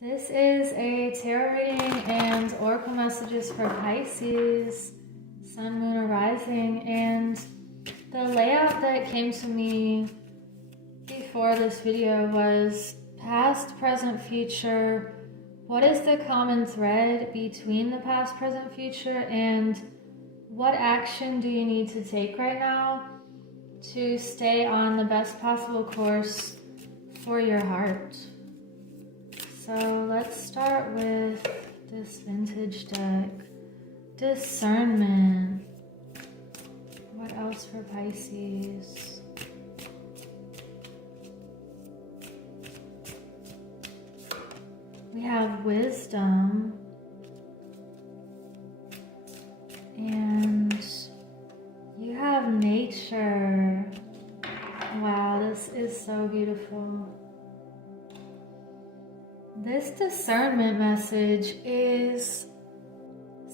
This is a tarot reading and oracle messages for Pisces, Sun, Moon, or Rising, and the layout that came to me before this video was past, present, future. What is the common thread between the past, present, future, and what action do you need to take right now to stay on the best possible course for your heart? So let's start with this vintage deck. Discernment. What else for Pisces? We have wisdom. And you have nature. Wow, this is so beautiful. This discernment message is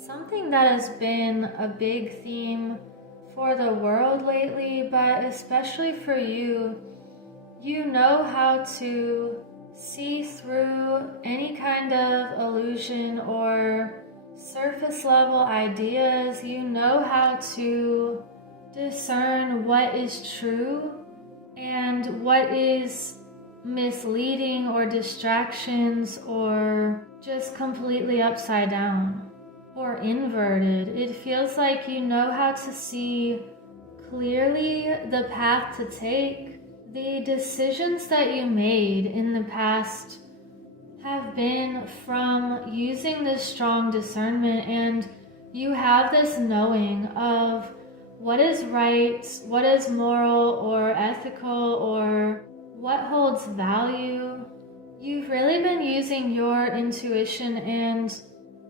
something that has been a big theme for the world lately, but especially for you. You know how to see through any kind of illusion or surface level ideas. You know how to discern what is true and what is misleading or distractions or just completely upside down or inverted. It feels like you know how to see clearly the path to take. The decisions that you made in the past have been from using this strong discernment, and you have this knowing of what is right, what is moral or ethical, or what holds value. You've really been using your intuition and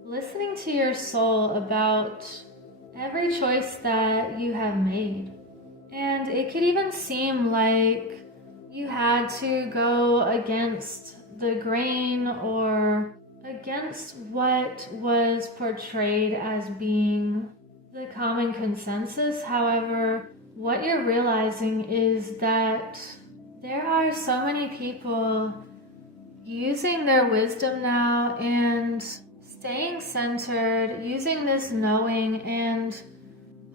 listening to your soul about every choice that you have made. And it could even seem like you had to go against the grain or against what was portrayed as being the common consensus. However, what you're realizing is that there are so many people using their wisdom now and staying centered, using this knowing and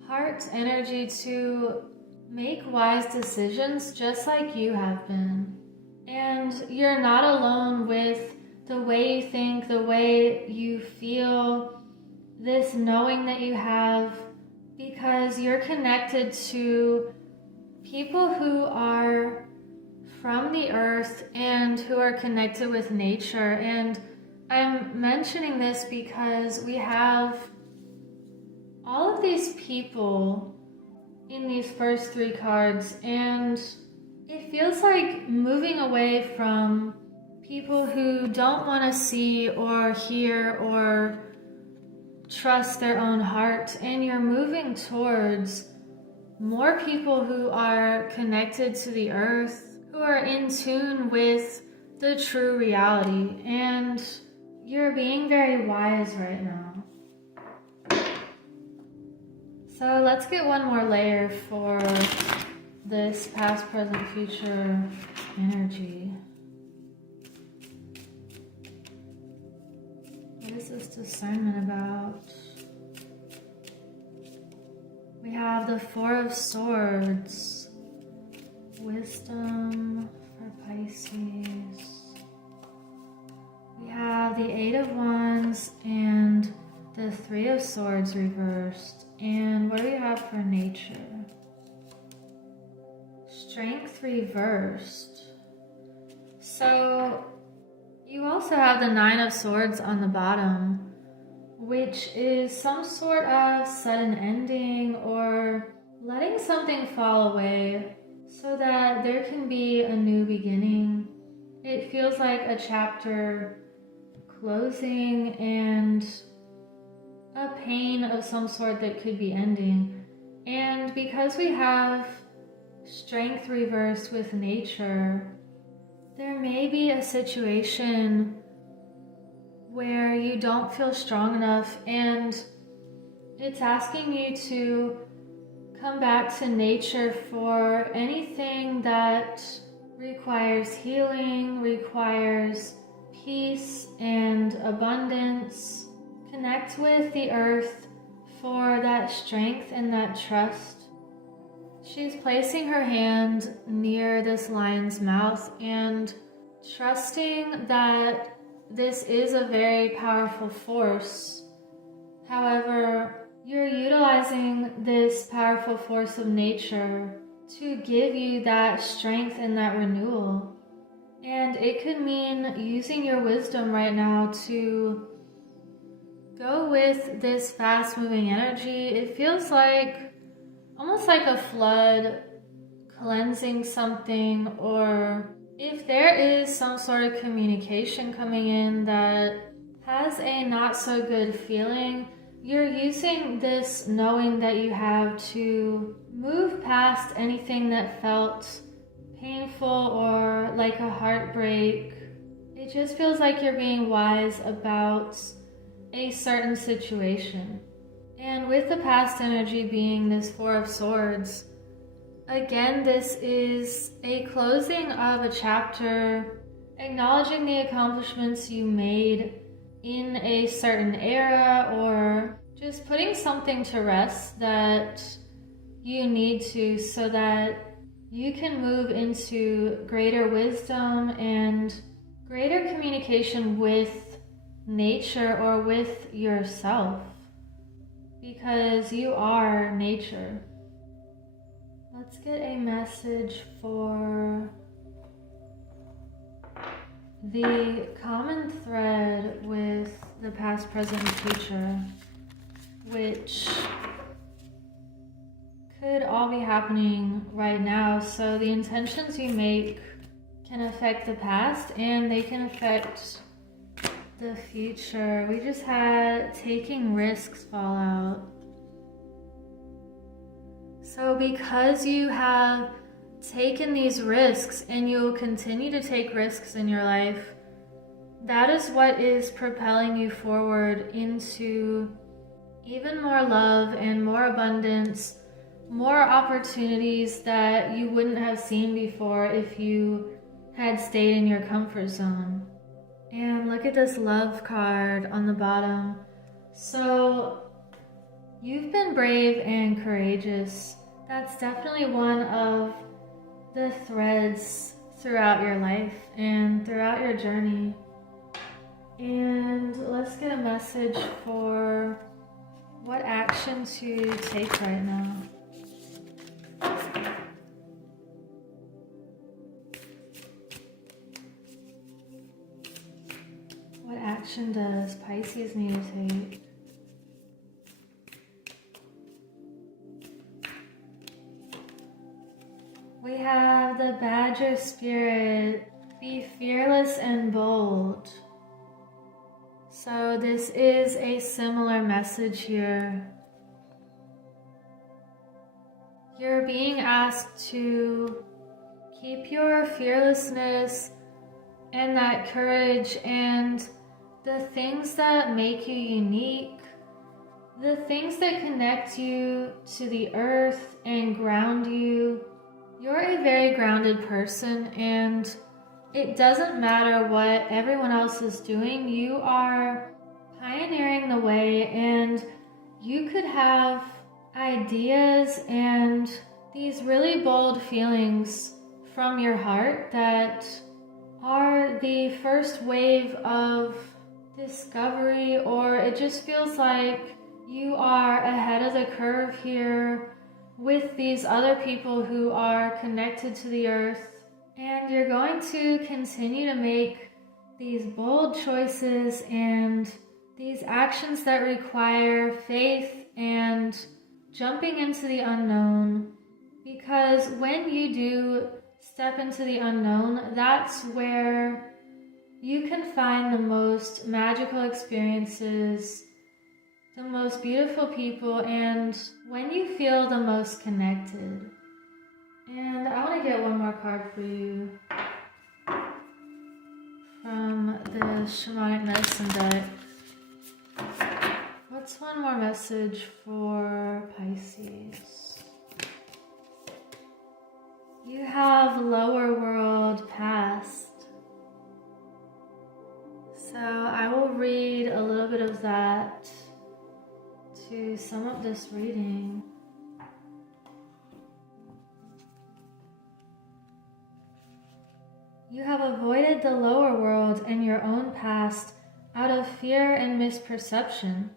heart energy to make wise decisions just like you have been. And you're not alone with the way you think, the way you feel, this knowing that you have, because you're connected to people who are from the earth and who are connected with nature. And I'm mentioning this because we have all of these people in these first three cards, and it feels like moving away from people who don't want to see or hear or trust their own heart, and you're moving towards more people who are connected to the earth, who are in tune with the true reality, and you're being very wise right now. So let's get one more layer for this past, present, future energy. What is this discernment about? We have the Four of Swords. Wisdom for Pisces. We have the Eight of Wands and the Three of Swords reversed. And what do we have for nature? Strength reversed. So you also have the Nine of Swords on the bottom, which is some sort of sudden ending or letting something fall away so that there can be a new beginning. It feels like a chapter closing and a pain of some sort that could be ending. And because we have strength reversed with nature, there may be a situation where you don't feel strong enough, and it's asking you to come back to nature for anything that requires healing, requires peace, abundance. Connect with the earth for that strength and that trust. She's placing her hand near this lion's mouth and trusting that this is a very powerful force. However, you're utilizing this powerful force of nature to give you that strength and that renewal. And it could mean using your wisdom right now to go with this fast-moving energy. It feels like almost like a flood cleansing something, or if there is some sort of communication coming in that has a not so good feeling, you're using this knowing that you have to move past anything that felt painful or like a heartbreak. It just feels like you're being wise about a certain situation. And with the past energy being this Four of Swords, again, this is a closing of a chapter, acknowledging the accomplishments you made in a certain era, or just putting something to rest that you need to, so that you can move into greater wisdom and greater communication with nature or with yourself, because you are nature. Let's get a message for the common thread with the past, present, and future, which could all be happening right now. So the intentions you make can affect the past and they can affect the future. We just had taking risks fall out. So because you have taken these risks and you will continue to take risks in your life, that is what is propelling you forward into even more love and more abundance, more opportunities that you wouldn't have seen before if you had stayed in your comfort zone. And look at this love card on the bottom. So you've been brave and courageous. That's definitely one of the threads throughout your life and throughout your journey. And let's get a message for what action to take right now. What action does Pisces need to take? We have the Badger Spirit. Be fearless and bold. So this is a similar message here. You're being asked to keep your fearlessness and that courage and the things that make you unique, the things that connect you to the earth and ground you. You're a very grounded person, and it doesn't matter what everyone else is doing. You are pioneering the way, and you could have ideas and these really bold feelings from your heart that are the first wave of discovery, or it just feels like you are ahead of the curve here with these other people who are connected to the earth. And you're going to continue to make these bold choices and these actions that require faith and jumping into the unknown. Because when you do step into the unknown, that's where you can find the most magical experiences, the most beautiful people, and when you feel the most connected. And I want to get one more card for you from the Shamanic Medicine deck. What's one more message for Pisces? You have lower world past. So I will read a little bit of that to sum up this reading. You have avoided the lower world and your own past out of fear and misperception.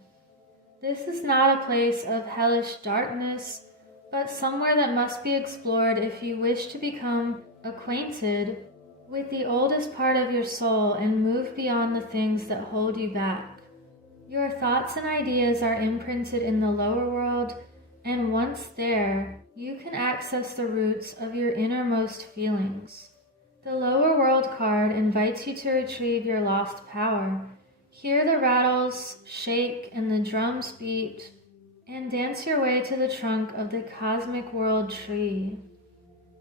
This is not a place of hellish darkness, but somewhere that must be explored if you wish to become acquainted with the oldest part of your soul and move beyond the things that hold you back. Your thoughts and ideas are imprinted in the lower world, and once there, you can access the roots of your innermost feelings. The lower world card invites you to retrieve your lost power. Hear the rattles shake and the drums beat, and dance your way to the trunk of the cosmic world tree.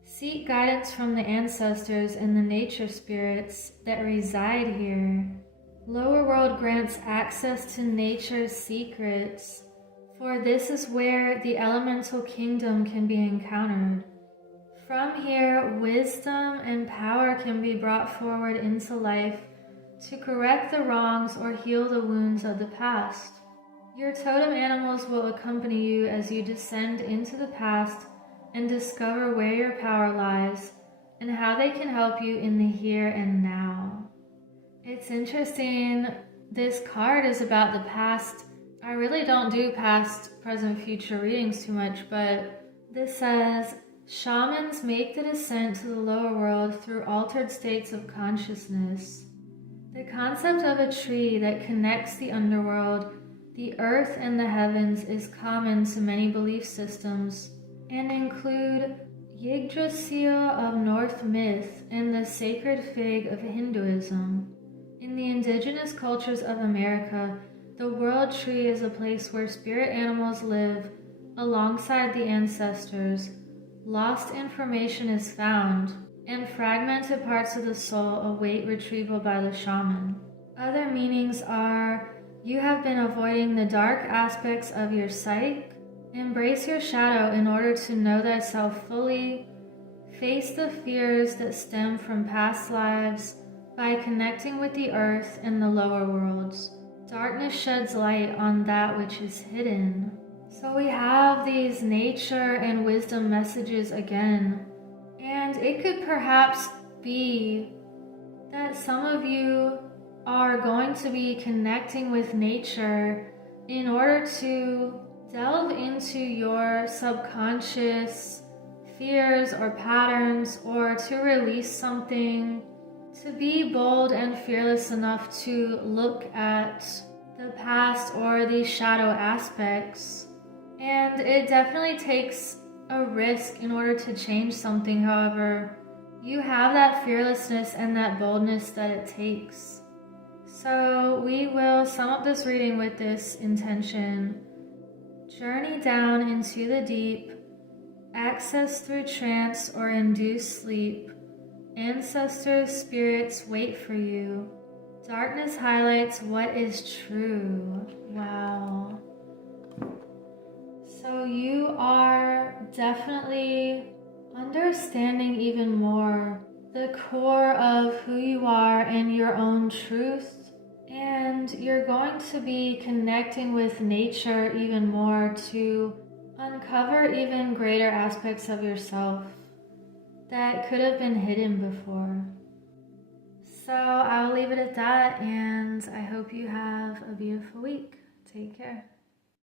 Seek guidance from the ancestors and the nature spirits that reside here. Lower world grants access to nature's secrets, for this is where the elemental kingdom can be encountered. From here, wisdom and power can be brought forward into life to correct the wrongs or heal the wounds of the past. Your totem animals will accompany you as you descend into the past and discover where your power lies and how they can help you in the here and now. It's interesting, this card is about the past. I really don't do past, present, future readings too much, but this says, shamans make the descent to the lower world through altered states of consciousness. The concept of a tree that connects the underworld, the earth, and the heavens is common to many belief systems and include Yggdrasil of Norse myth and the sacred fig of Hinduism. In the indigenous cultures of America, the world tree is a place where spirit animals live alongside the ancestors. Lost information is found, and fragmented parts of the soul await retrieval by the shaman. Other meanings are, you have been avoiding the dark aspects of your psyche. Embrace your shadow in order to know thyself fully. Face the fears that stem from past lives by connecting with the earth and the lower worlds. Darkness sheds light on that which is hidden. So we have these nature and wisdom messages again. And it could perhaps be that some of you are going to be connecting with nature in order to delve into your subconscious fears or patterns, or to release something, to be bold and fearless enough to look at the past or these shadow aspects. And it definitely takes a risk in order to change something. However, you have that fearlessness and that boldness that it takes. So we will sum up this reading with this intention. Journey down into the deep, access through trance or induced sleep. Ancestors' spirits wait for you. Darkness highlights what is true. Wow. So you are definitely understanding even more the core of who you are and your own truth. And you're going to be connecting with nature even more to uncover even greater aspects of yourself that could have been hidden before. So I'll leave it at that, and I hope you have a beautiful week. Take care.